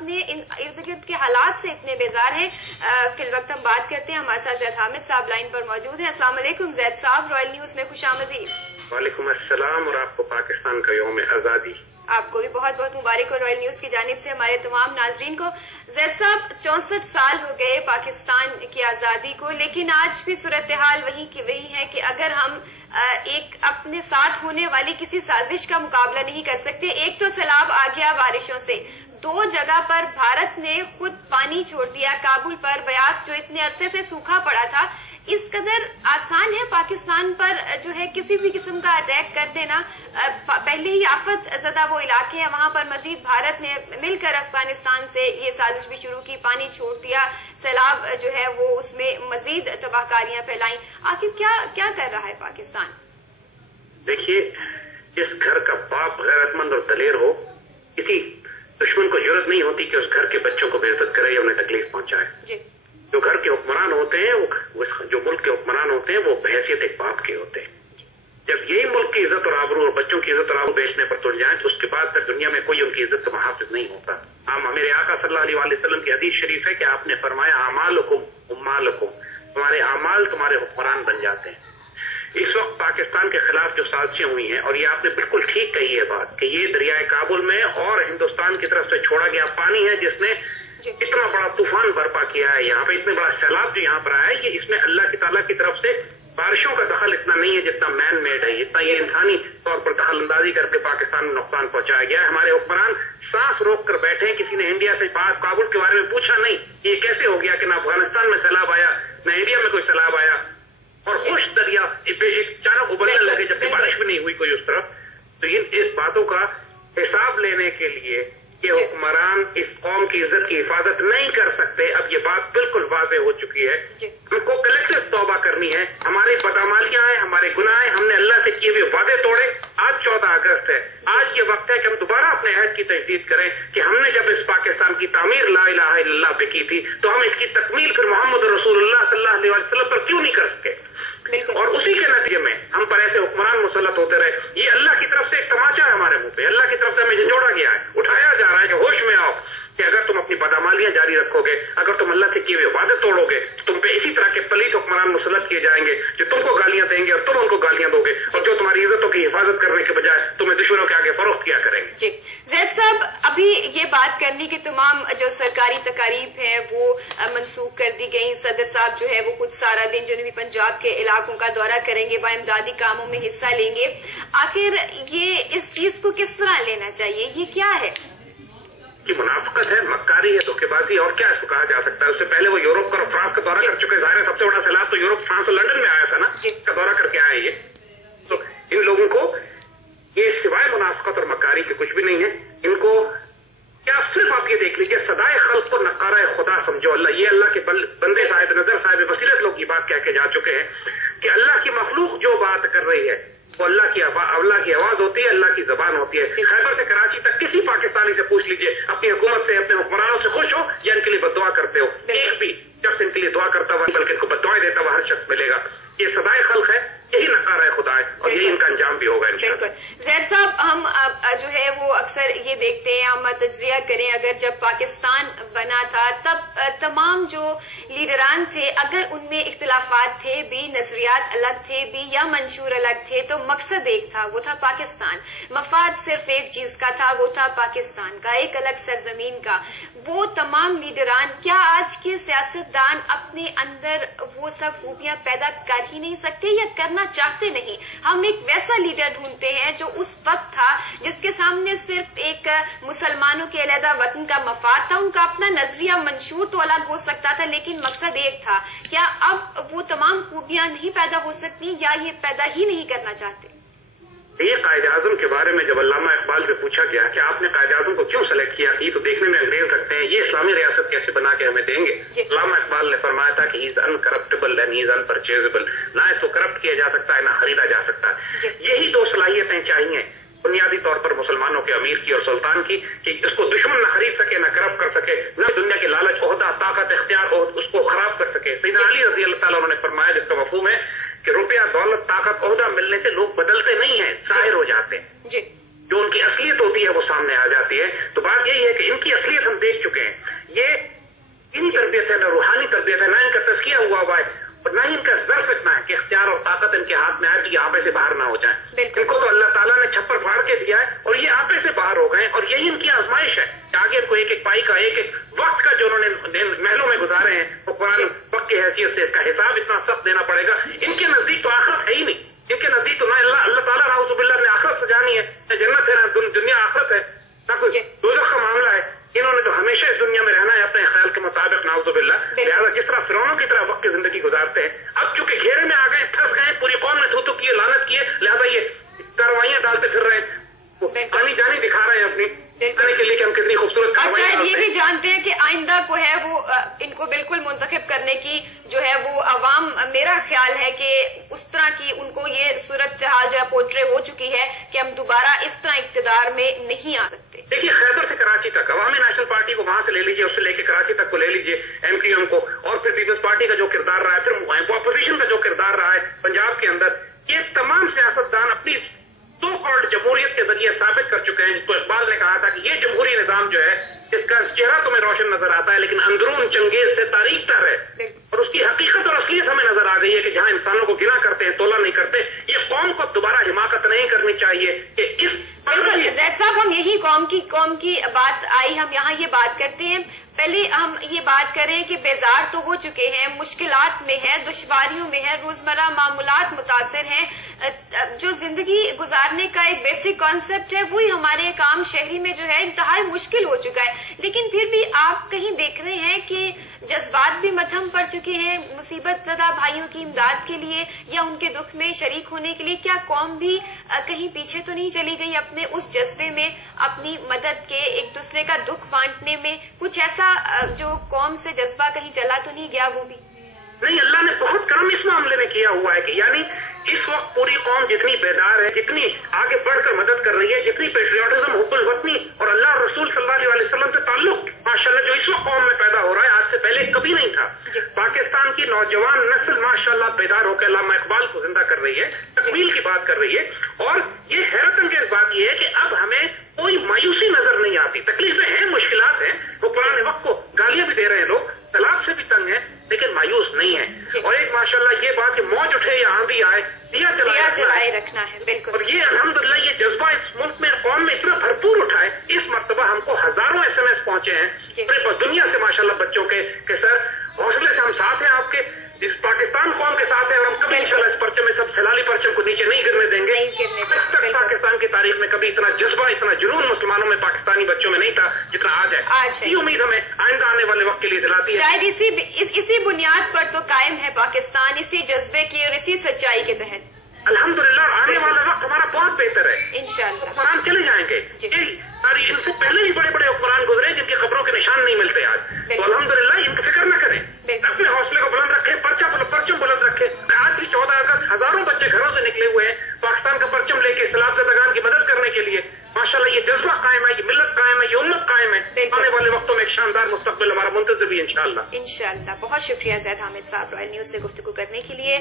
اپنے ارد گرد کے حالات سے اتنے بیزار ہیں. فی الوقت ہم بات کرتے ہیں. ہمارے ساتھ زید حامد صاحب لائن پر موجود ہیں. السلام علیکم زید صاحب, رائل نیوز میں خوش آمدید. وعلیکم السلام, اور آپ کو پاکستان کا یوم آزادی. آپ کو بھی بہت بہت مبارک, اور رائل نیوز کی جانب سے ہمارے تمام ناظرین کو. زید صاحب, 64 سال ہو گئے پاکستان کی آزادی کو, لیکن آج بھی صورتحال وہی کی وہی ہے کہ اگر ہم ایک اپنے ساتھ ہونے والی کسی سازش کا مقابلہ نہیں کر سکتے. ایک تو سیلاب آ گیا بارشوں سے, 2 جگہ پر بھارت نے خود پانی چھوڑ دیا. کابل پر بیاس جو اتنے عرصے سے سوکھا پڑا تھا, اس قدر آسان ہے پاکستان پر جو ہے کسی بھی قسم کا اٹیک کر دینا. پہلے ہی آفت زدہ وہ علاقے ہیں, وہاں پر مزید بھارت نے مل کر افغانستان سے یہ سازش بھی شروع کی, پانی چھوڑ دیا, سیلاب جو ہے وہ اس میں مزید تباہ کاریاں پھیلائیں. آخر کیا کر رہا ہے پاکستان؟ دیکھیے, جس گھر کا باپ غیرت مند اور دلیر ہو, کسی دشمن کو ضرورت نہیں ہوتی کہ اس گھر کے بچوں کو بے عزت کرے یا انہیں تکلیف پہنچائے. جی. جو گھر کے حکمران ہوتے ہیں, جو ملک کے حکمران ہوتے ہیں, وہ بحیثیت ایک باپ کے ہوتے ہیں. جب یہی ملک کی عزت اور آبرو اور بچوں کی عزت اور آبرو بیچنے پر تل جائیں تو اس کے بعد پھر دنیا میں کوئی ان کی عزت کا محافظ نہیں ہوتا. میرے آقا صلی اللہ علیہ وسلم کی حدیث شریف ہے کہ آپ نے فرمایا, اعمالکم اموالکم, تمہارے اعمال تمہارے حکمران بن جاتے ہیں. اس وقت پاکستان کے خلاف جو سازشیں ہوئی ہیں, اور یہ آپ نے بالکل ٹھیک کہی ہے بات, کہ یہ دریائے کابل میں اور ہندوستان کی طرف سے چھوڑا گیا پانی ہے جس نے اتنا بڑا طوفان برپا کیا ہے یہاں پہ, اتنے بڑا سیلاب جو یہاں پر آیا ہے, یہ اس میں اللہ کی تعالیٰ کی طرف سے بارشوں کا دخل اتنا نہیں ہے جتنا مین میڈ ہے, اتنا یہ انسانی طور پر دخل اندازی کر کے پاکستان میں نقصان پہنچایا گیا ہے. ہمارے حکمران سانس روک کر بیٹھے ہیں, کسی نے انڈیا سے بات کابل کے بارے میں پوچھا نہیں کہ یہ کیسے ہو گیا کہ نہ افغانستان میں سیلاب آیا نہ انڈیا میں کوئی سیلاب آیا, اور خوش دریا اچانک ابلنے لگے جبکہ بارش بھی نہیں ہوئی کوئی اس طرف. تو اس باتوں کا حساب لینے کے لیے کہ حکمران اس قوم کی عزت کی حفاظت نہیں کر سکتے, اب یہ بات بالکل واضح ہو چکی ہے. ہم کو کلیکٹو توبہ کرنی ہے. ہماری بدعمالیاں ہیں, ہمارے گناہ ہیں, ہم نے اللہ سے کیے ہوئے وعدے توڑے. آج 14 اگست ہے, آج یہ وقت ہے کہ ہم دوبارہ اپنے عہد کی تجدید کریں کہ ہم نے جب اس پاکستان کی تعمیر لا الہ الا اللہ پہ کی تھی تو ہم اس کی تکمیل پھر محمد رسول اللہ صلی اللہ علیہ وسلم پر کیوں نہیں کر سکے. اور اسی کے نتیجے میں ہم پر ایسے حکمران مسلط ہوتے رہے. یہ اللہ کی طرف سے ایک تماچا ہے ہمارے منہ پہ, اللہ کی طرف سے ہمیں جھنجھوڑا گیا ہے, اٹھایا جا رہا ہے کہ ہوش میں آؤ کہ اگر تم اپنی بدعمالیاں جاری رکھو گے, اگر تم اللہ سے کیے ہوئے وعدے توڑو گے تو تم پہ اسی طرح کے پلیت حکمران مسلط کیے جائیں گے جو تم کو گالیاں دیں گے اور تم ان کو گالیاں دو گے, اور جو تمہاری عزتوں کی حفاظت کرنے کے بجائے تمہیں دشمنوں کے آگے فروخت کیا کریں گے. جی زید صاحب, ابھی یہ بات کرنی کہ تمام جو سرکاری تقاریب ہیں وہ منسوخ کر دی گئی. صدر صاحب جو ہے وہ خود سارا دن جنوبی پنجاب کے علاقوں کا دورہ کریں گے, امدادی کاموں میں حصہ لیں گے. آخر یہ اس چیز کو کس طرح لینا چاہیے, یہ کیا ہے؟ کی منافقت ہے, مکاری ہے, دھوکے بازی, اور کیا اس کو کہا جا سکتا ہے. اس سے پہلے وہ یوروپ اور فرانس کا دورہ کر چکے. ظاہر ہے سب سے بڑا سیلاب تو یوروپ, فرانس اور لندن میں آیا تھا نا, کا دورہ کر کے آئے. یہ تو ان لوگوں کو یہ سوائے منافقت اور مکاری کے کچھ بھی نہیں ہے. ان کو کیا صرف آپ یہ دیکھ لیجیے, سدائے خلق کو نقارہ خدا سمجھو. اللہ, یہ اللہ کے بندے صاحب نظر صاحب بصیرت لوگ یہ بات کہہ کے جا چکے ہیں کہ اللہ کی مخلوق جو بات کر رہی ہے وہ اللہ کی آواز ہوتی ہے, اللہ کی زبان ہوتی ہے. خیبر سے کراچی تک کسی پاکستانی سے پوچھ لیجئے, اپنی حکومت سے, اپنے حکمرانوں سے خوش ہو یا ان کے لیے بد دعا کرتے ہو. ایک بھی شخص ان کے لیے دعا کرتا ہوا بلکہ ان کو بد دعائیں دیتا ہوا ہر شخص ملے گا. یہ سدائے خلق ہے, یہی نقارہ خدا ہے, اور یہی ان کا انجام بھی ہوگا انشاءاللہ. بالکل. زید صاحب, ہم جو ہے وہ اکثر یہ دیکھتے ہیں, ہم تجزیہ کریں, اگر جب پاکستان بنا تھا تب تمام جو لیڈران تھے, اگر ان میں اختلافات تھے بھی, نظریات الگ تھے بھی یا منشور الگ تھے, تو مقصد ایک تھا, وہ تھا پاکستان. مفاد صرف ایک چیز کا تھا, وہ تھا پاکستان کا, ایک الگ سرزمین کا. وہ تمام لیڈران, کیا آج کے سیاستدان اپنے اندر وہ سب خوبیاں پیدا کر ہی نہیں سکتے یا کرنا چاہتے نہیں؟ ہم ایک ویسا لیڈر ڈھونڈتے ہیں جو اس وقت تھا جس کے سامنے صرف ایک مسلمانوں کے علیحدہ وطن کا مفاد تھا. ان کا اپنا نظریہ منشور تو الگ ہو سکتا تھا لیکن مقصد ایک تھا. کیا اب وہ تمام خوبیاں نہیں پیدا ہو سکتی یا یہ پیدا ہی نہیں کرنا چاہتے؟ یہ قائد اعظم کے بارے میں جب علامہ اقبال سے پوچھا گیا کہ آپ نے قائد اعظم کو کیوں سلیکٹ کیا, یہ تو دیکھنے میں انگریز رکھتے ہیں, یہ اسلامی ریاست کیسے بنا کے ہمیں دیں گے. علامہ اقبال نے فرمایا تھا کہ ہی از انکرپٹیبل اینڈ ہی از انپرچیزبل, نہ اس کو کرپٹ کیا جا سکتا ہے نہ خریدا جا سکتا ہے. یہی دو صلاحیتیں چاہیے بنیادی طور پر مسلمانوں کے امیر کی اور سلطان کی, کہ اس کو دشمن نہ خرید سکے, نہ کرپٹ کر سکے, نہ دنیا کے لالچ, عہدہ, طاقت, اختیار اس کو خراب کر سکے. سیدنا علی رضی اللہ تعالیٰ نے فرمایا, جس کا مفہوم ہے کہ روپیہ, دولت, طاقت, عہدہ ملنے سے لوگ بدلتے نہیں ہیں, ظاہر ہو جاتے ہیں. جو ان کی اصلیت ہوتی ہے وہ سامنے آ جاتی ہے. تو بات یہی ہے کہ ان کی اصلیت ہم دیکھ چکے ہیں. یہ دینی تربیت ہے، نہ روحانی تربیت ہے، نہ ان کا تزکیہ ہوا ہے، اور نہ ہی ان کا ظرف اتنا ہے کہ اختیار اور طاقت ان کے ہاتھ میں آئے تو یہ آپے سے باہر نہ ہو جائیں. ان کو تو اللہ تعالیٰ نے چھپر پھاڑ کے دیا ہے اور یہ آپے سے باہر ہو گئے، اور یہی ان کی آزمائش ہے کہ آگے ان کو ایک ایک پائی کا، ایک ایک وقت کا جو انہوں نے محلوں میں گزارے ہیں، وہ قرآن وقت کی حیثیت سے اس کا حساب اتنا سخت دینا پڑے گا. ان کے نزدیک تو آخرت ہے ہی نہیں. ان کے نزدیک تو نہ اللہ تعالیٰ نعوذ باللہ نے آخرت سجانی ہے، نہ جنت ہے، نہ دنیا آخرت ہے، نہ کوئی دوزخ کا معاملہ ہے. انہوں نے تو ہمیشہ اس دنیا میں رہنا ہے اپنے خیال کے مطابق نعوذ باللہ. لہٰذا جس طرح فرعونوں کی طرح وقت کی زندگی گزارتے ہیں، اب چونکہ گھیرے میں آ گئے، پھنس گئے، پوری قوم نے تھو کیے، لعنت کیے، لہٰذا یہ کارروائیاں ڈالتے پھر رہے ہیں، آنی جانی دکھا رہے ہیں اپنی آنے کے لیے کہ ہم کتنی خوبصورت. اور شاید یہ بھی جانتے ہیں کہ آئندہ کو ہے وہ ان کو بالکل منتخب کرنے کی جو ہے وہ عوام، میرا خیال ہے کہ اس طرح کی ان کو یہ صورتحال جو ہے پورٹرے ہو چکی ہے کہ ہم دوبارہ اس طرح اقتدار میں نہیں آ سکتے. دیکھیے خیبر سے کراچی تک عوامی نیشنل پارٹی کو وہاں سے لے لیجیے، اس سے لے کے کراچی تک کو لے لیجیے، MQM کو، اور پھر پیپلز پارٹی کا جو کردار رہا ہے، پھر اپوزیشن کا جو کردار رہا ہے پنجاب کے اندر، یہ تمام سیاستدان اپنی سو کالڈ جمہوریت کے ذریعے ثابت کر چکے ہیں، جس کو اقبال نے کہا تھا کہ یہ جمہوری نظام جو ہے اس کا چہرہ تمہیں روشن نظر آتا ہے لیکن اندرون چنگیز سے تاریخ تر ہے، اور اس کی حقیقت اور اصلیت ہمیں نظر آ گئی ہے کہ جہاں انسانوں کو گنا کرتے ہیں، تولا نہیں کرتے. یہ قوم کو دوبارہ حماقت نہیں کرنی چاہیے کہ اس بالکل زید صاحب، ہم یہی قوم کی بات آئی، ہم یہاں یہ بات کرتے ہیں. پہلے ہم یہ بات کریں کہ بیزار تو ہو چکے ہیں، مشکلات میں ہیں، دشواریوں میں ہیں، روزمرہ معمولات متاثر ہیں. جو زندگی گزارنے کا ایک بیسک کانسیپٹ ہے وہی ہمارے ایک عام شہری میں جو ہے انتہائی مشکل ہو چکا ہے. لیکن پھر بھی آپ کہیں دیکھ رہے ہیں کہ جذبات بھی مدھم پڑ چکے ہیں مصیبت زدہ بھائیوں کی امداد کے لیے یا ان کے دکھ میں شریک ہونے کے لیے. کیا قوم بھی کہیں پیچھے تو نہیں چلی گئی اپنے اس جذبے میں، اپنی مدد کے، ایک دوسرے کا دکھ بانٹنے میں؟ کچھ ایسا جو قوم سے جذبہ کہیں چلا تو نہیں گیا وہ بھی؟ نہیں، اللہ نے بہت کام اس معاملے میں کیا ہوا ہے کہ یعنی اس وقت پوری قوم جتنی بیدار ہے، جتنی آگے بڑھ کر مدد کر رہی ہے، جتنی پیٹریوٹزم، حب الوطنی اور اللہ رسول صلی اللہ علیہ وسلم سے تعلق ماشاءاللہ جو اس وقت قوم میں پیدا ہو رہا ہے، آج سے پہلے کبھی نہیں تھا. پاکستان کی نوجوان نسل ماشاءاللہ بیدار ہو کے علامہ اقبال کو زندہ کر رہی ہے، تکمیل کی بات کر رہی ہے. اور یہ حیرت انگیز بات یہ ہے کہ اب ہمیں کوئی مایوسی نظر نہیں آتی. تکلیفیں ہیں، مشکلات ہیں، وہ پرانے وقت کو گالیاں بھی دے رہے ہیں لوگ، طلاق سے بھی تنگ ہیں، لیکن مایوس نہیں ہے. اور ایک ماشاءاللہ یہ بات کہ موج اٹھے یا آندھی آئے، دیا جلائے رکھنا ہے. بالکل. اور یہ الحمدللہ یہ جذبہ اس ملک میں، قوم میں اتنا بھرپور اٹھا ہے. اس مرتبہ ہم کو ہزاروں SMS پہنچے ہیں پوری دنیا سے ماشاءاللہ بچوں کے کہ سر حوصلے سے ہم ساتھ ہیں، آپ کے اس پاکستان قوم کے ساتھ ہیں، اور ہم کبھی انشاءاللہ اس پرچم میں سب سلالی پرچم کو نیچے نہیں گرنے دیں گے. آج تک پاکستان کی تاریخ میں کبھی اتنا جذبہ، اتنا جنون مسلمانوں میں، پاکستانی بچوں میں نہیں تھا جتنا آج ہے. یہ امید ہمیں آئندہ آنے والے وقت کے لیے دلاتی ہے. شاید اسی بنیاد پر تو قائم ہے پاکستان، اسی جذبے کی اور اسی سچائی کے تحت الحمدللہ. اور آنے والا وقت ہمارا بہت بہتر ہے انشاءاللہ. حکمران چلے جائیں گے، ان سے پہلے بھی بڑے بڑے حکمران گزرے جن کی خبروں کے نشان نہیں ملتے آج. تو الحمدللہ ان کی فکر نہ کریں، اپنے حوصلے کو بلند رکھیں، پرچم بلند رکھیں. آج بھی 14 اگست ہزاروں بچے گھروں سے نکلے ہوئے ہیں پاکستان کا پرچم لے کے اسلام زدگان کی مدد کرنے کے لیے. ماشاءاللہ یہ جذبہ قائم ہے، یہ ملت قائم ہے، یہ امت قائم ہے. آنے والے وقتوں میں ایک شاندار مستقبل ہمارا منتظر بھی انشاءاللہ. بہت شکریہ زید حامد صاحب رائل نیوز سے گفتگو کرنے کے لیے.